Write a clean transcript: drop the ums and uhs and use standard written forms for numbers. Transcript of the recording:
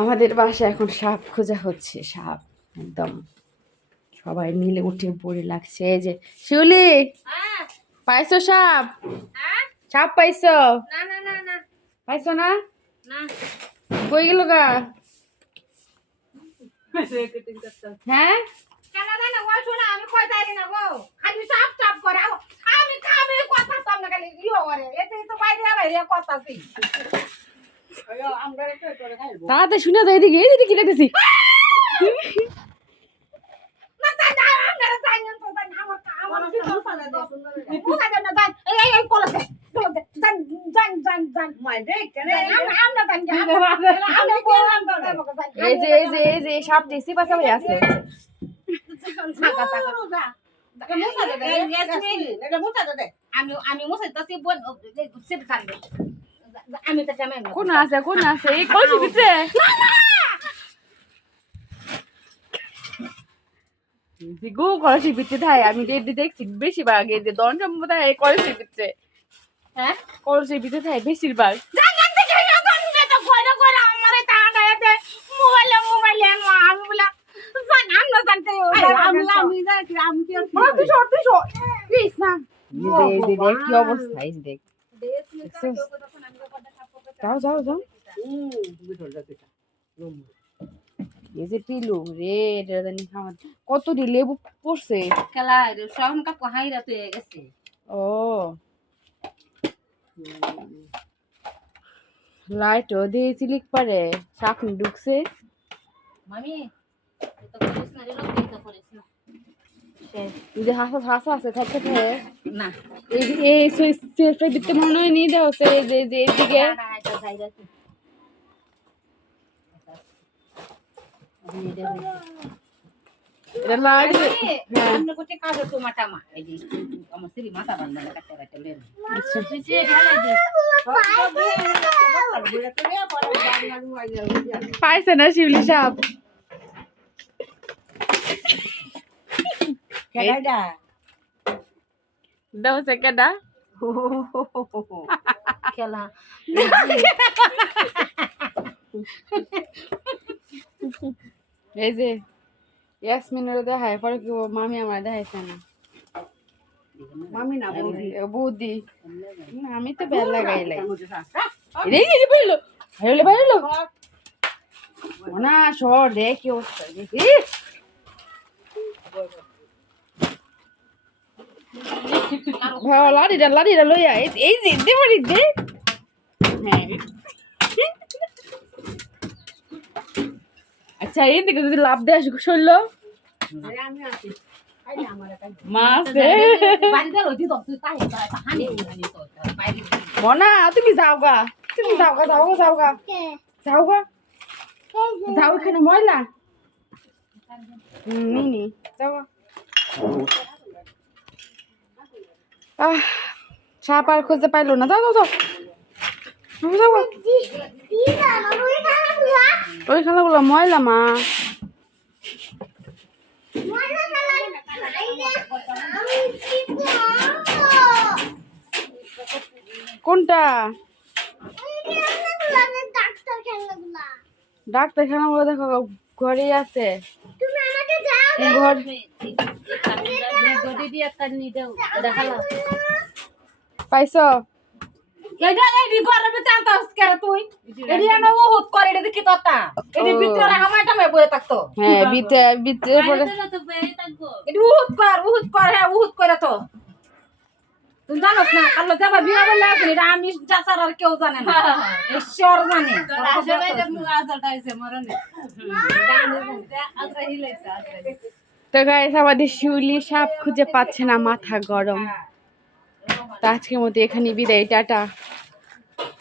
আমাদের বাসায় এখন সাপ খোঁজা হচ্ছে, সাপ একদম সবাই মিলে উঠে পড়ে লাগছে। এই যে শিউলি, পাইছো সাপ? সাপ পাইছো? পাইছো না? কই গেল গা? হ্যাঁ তাড়াতাড়ি শুনে তো এদিকে এদিকে কি দেখতেছি। সাপ দিছি পাশাপাশি আছে। কোন আছে কোন আছে এই কলসি ভিতরে? গো কলসি ভিতরে থাই আমি দেখছি বেশিরভাগ এই যে দন সম্ভব এই কলসি ভিতরে। হ্যাঁ কলসি ভিতরে থাই বেশিরভাগ। কি অবস্থা দেখ। যাও যাও যাও। এই যে পিলু রে কত লেবু পড়ছে খেলা গেছে। ও লাইট ও দিয়েছি লিখ পারে চাকনি ঢুকছে। মামি যে হাসা হাসা আছে থাকতে না এই দিতে মনে হয় নিয়ে দেওয়া হচ্ছে যে এইদিকে পাইছে না শিউলি সাপ? দাও সেকেন্ডা খেলা এই যে ইয়াসমিনের দেখায় পরে কি মামি আমার দেখাইছে না। মামি না বৌদি আমি তো বেল লাগাইলাই বেরোলো বেরোলো বেরোলো না সর দেখি অবস্থা দেখি লাড়িটা লাড়িটা লইয়া এই যে দে বাড়ি দে। হ্যাঁ আচ্ছা এই দিকে যদি লাভ দেয় শৈল মনা তুমি যাও গা তুমি যাও গা যাও গা যাও গা যাও গা যাও এখানে ময়লা নিনি যাও গা। সাপ আর খুঁজে পাইলো না। যাও যাও যাও ওই খেলাগুলো ময়লা মা। কোনটা ডাক্তারখানা বলে দেখো ঘরেই আছে পাইছ? জানোস না কাল যাবা বিয়া বলে আছে এটা আমি চাচার আর কেউ জানে না ঈশ্বর জানে। তো গাইস আমাদের শিউলি সাপ খুঁজে পাচ্ছে না, মাথা গরম। তো আজকের মতো এখানে বিদায়, টাটা।